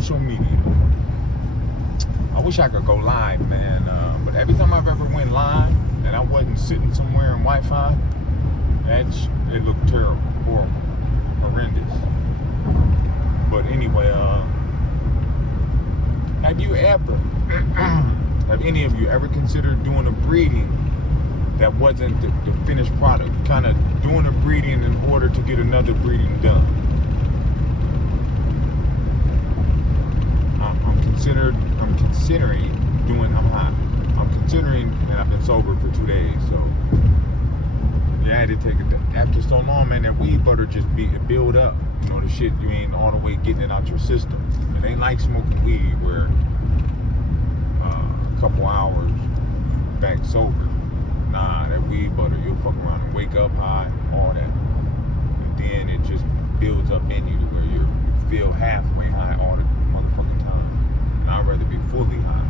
social media. I wish I could go live, man. But every time I've ever went live and I wasn't sitting somewhere in Wi-Fi, it looked terrible, horrible, horrendous. But anyway, have any of you ever considered doing a breeding that wasn't the finished product? Kind of doing a breeding in order to get another breeding done. I'm considering doing, I'm considering, and I've been sober for 2 days, so yeah, I had to take it. After so long, man, that weed butter just build up. You know, the shit, you ain't all the way getting it out your system. It ain't like smoking weed where a couple hours back sober. Nah, that weed butter, you'll fuck around and wake up high, all that. And then it just builds up in you to where you feel halfway high all the motherfucking time. And I'd rather be fully high.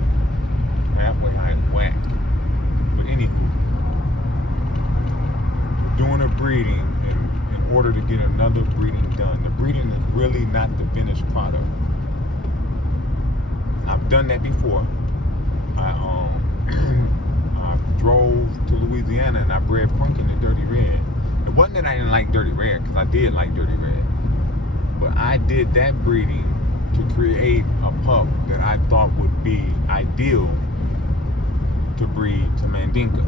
Halfway high is whack. But anywho, doing a breeding in order to get another breeding done. The breeding is really not the finished product. I've done that before. I drove to Louisiana and I bred Punkin to Dirty Red. It wasn't that I didn't like Dirty Red, because I did like Dirty Red. But I did that breeding to create a pup that I thought would be ideal to breed to Mandinka.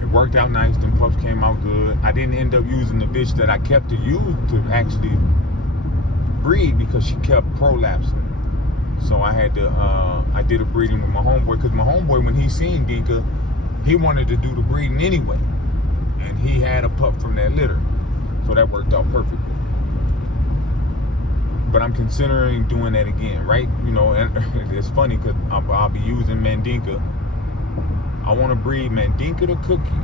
It worked out nice. Them pups came out good. I didn't end up using the bitch that I kept to use to actually breed because she kept prolapsing. So I had to, I did a breeding with my homeboy, because my homeboy, when he seen Dinka, he wanted to do the breeding anyway. And he had a pup from that litter. So that worked out perfectly. But I'm considering doing that again, right? You know, and it's funny because I'll be using Mandinka. I want to breed Mandinka to Cookie.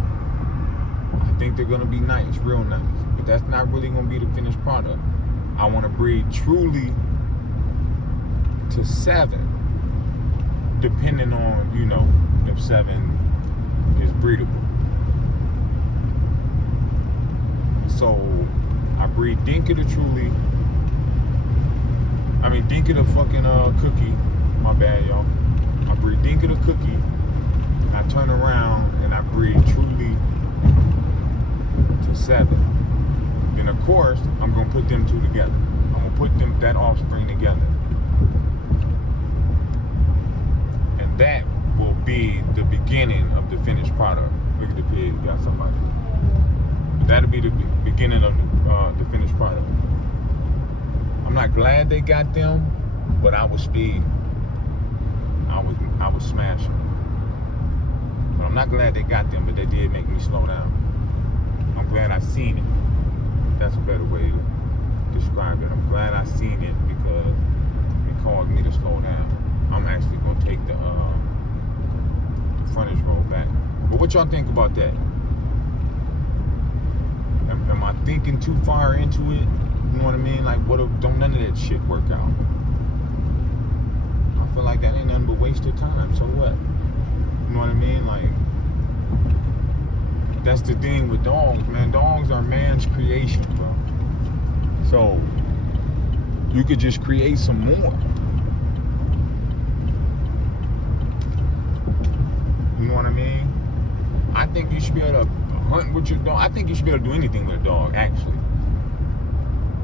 I think they're going to be nice, real nice. But that's not really going to be the finished product. I want to breed Truly to 7, depending on, you know, if 7 is breedable. So I breed Dinka to Truly. I mean Dinka to fucking Cookie. My bad, y'all. I breed Dinka to Cookie. I turn around and I breed Truly to 7. Then of course I'm gonna put them two together. I'm gonna put that offspring together. And that will be the beginning of the finished product. Look at the pig, got somebody. But that'll be the beginning of the finished product. I'm not glad they got them, but I was speeding. I was smashing. But I'm not glad they got them, but they did make me slow down. I'm glad I seen it. That's a better way to describe it. I'm glad I seen it because it caused me to slow down. I'm actually gonna take the frontage road back. But what y'all think about that? Am I thinking too far into it? You know what I mean? Like, what if don't none of that shit work out? I feel like that ain't nothing but wasted time. So what? You know what I mean? Like, that's the thing with dogs, man. Dogs are man's creation, bro. So you could just create some more. You know what I mean? I think you should be able to hunt with your dog. I think you should be able to do anything with a dog, actually.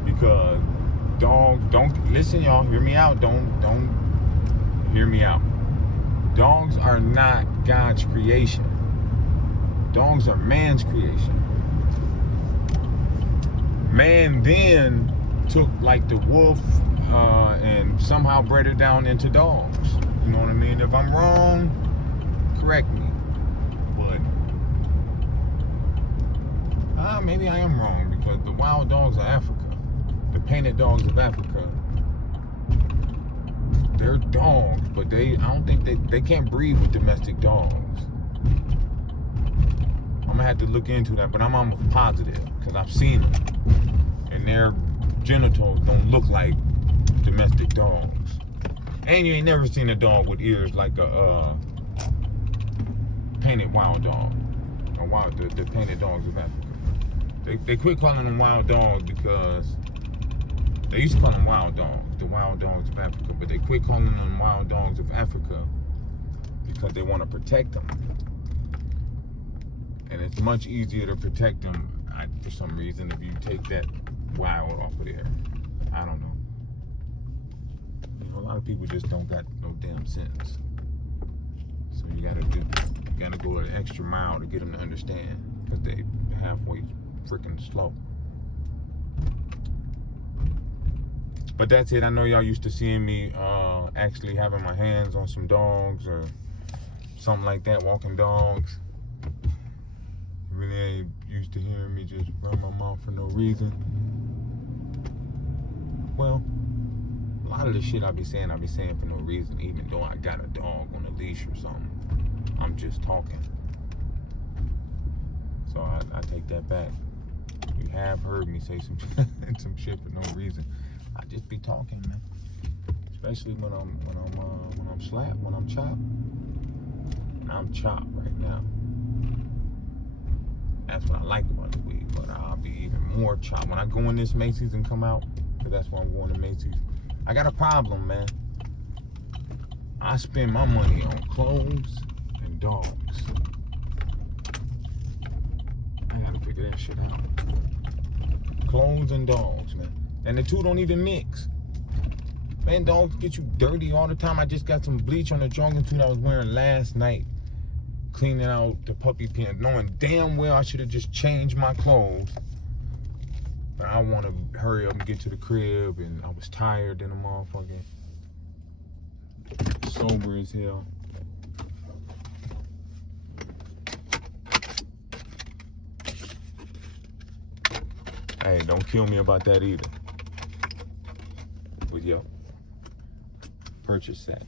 Because dogs, don't listen, y'all. Hear me out. Don't hear me out. Dogs are not God's creation. Dogs are man's creation. Man then took like the wolf and somehow bred it down into dogs. You know what I mean? If I'm wrong, correct me. But maybe I am wrong, because the wild dogs of Africa, the painted dogs of Africa, they're dogs, but I don't think they can't breed with domestic dogs. I'm gonna have to look into that, but I'm almost positive because I've seen them, and their genitals don't look like domestic dogs. And you ain't never seen a dog with ears like a painted wild dog, or the painted dogs of Africa. They quit calling them wild dogs because they used to call them wild dogs, the wild dogs of Africa, but they quit calling them wild dogs of Africa because they want to protect them. And it's much easier to protect them for some reason if you take that wild off of there. I don't know. You know, a lot of people just don't got no damn sense. So you gotta go an extra mile to get them to understand, because they halfway freaking slow. But that's it. I know y'all used to seeing me actually having my hands on some dogs or something like that, walking dogs. Really ain't used to hearing me just run my mouth for no reason. Well, a lot of the shit I be saying for no reason, even though I got a dog on a leash or something. I'm just talking. So I take that back. You have heard me say some shit for no reason. I just be talking, man. Especially when I'm slapped, when I'm chopped. I'm chopped right now. That's what I like about the weed, but I'll be even more chopped when I go in this Macy's and come out, because that's why I'm going to Macy's. I got a problem, man. I spend my money on clothes and dogs. I gotta figure that shit out. Clothes and dogs, man. And the two don't even mix. Man, dogs get you dirty all the time. I just got some bleach on the jogging suit I was wearing last night, cleaning out the puppy pen, knowing damn well I should have just changed my clothes. But I want to hurry up and get to the crib, and I was tired in the motherfucker. Sober as hell. Hey, don't kill me about that either. But yo, purchase that.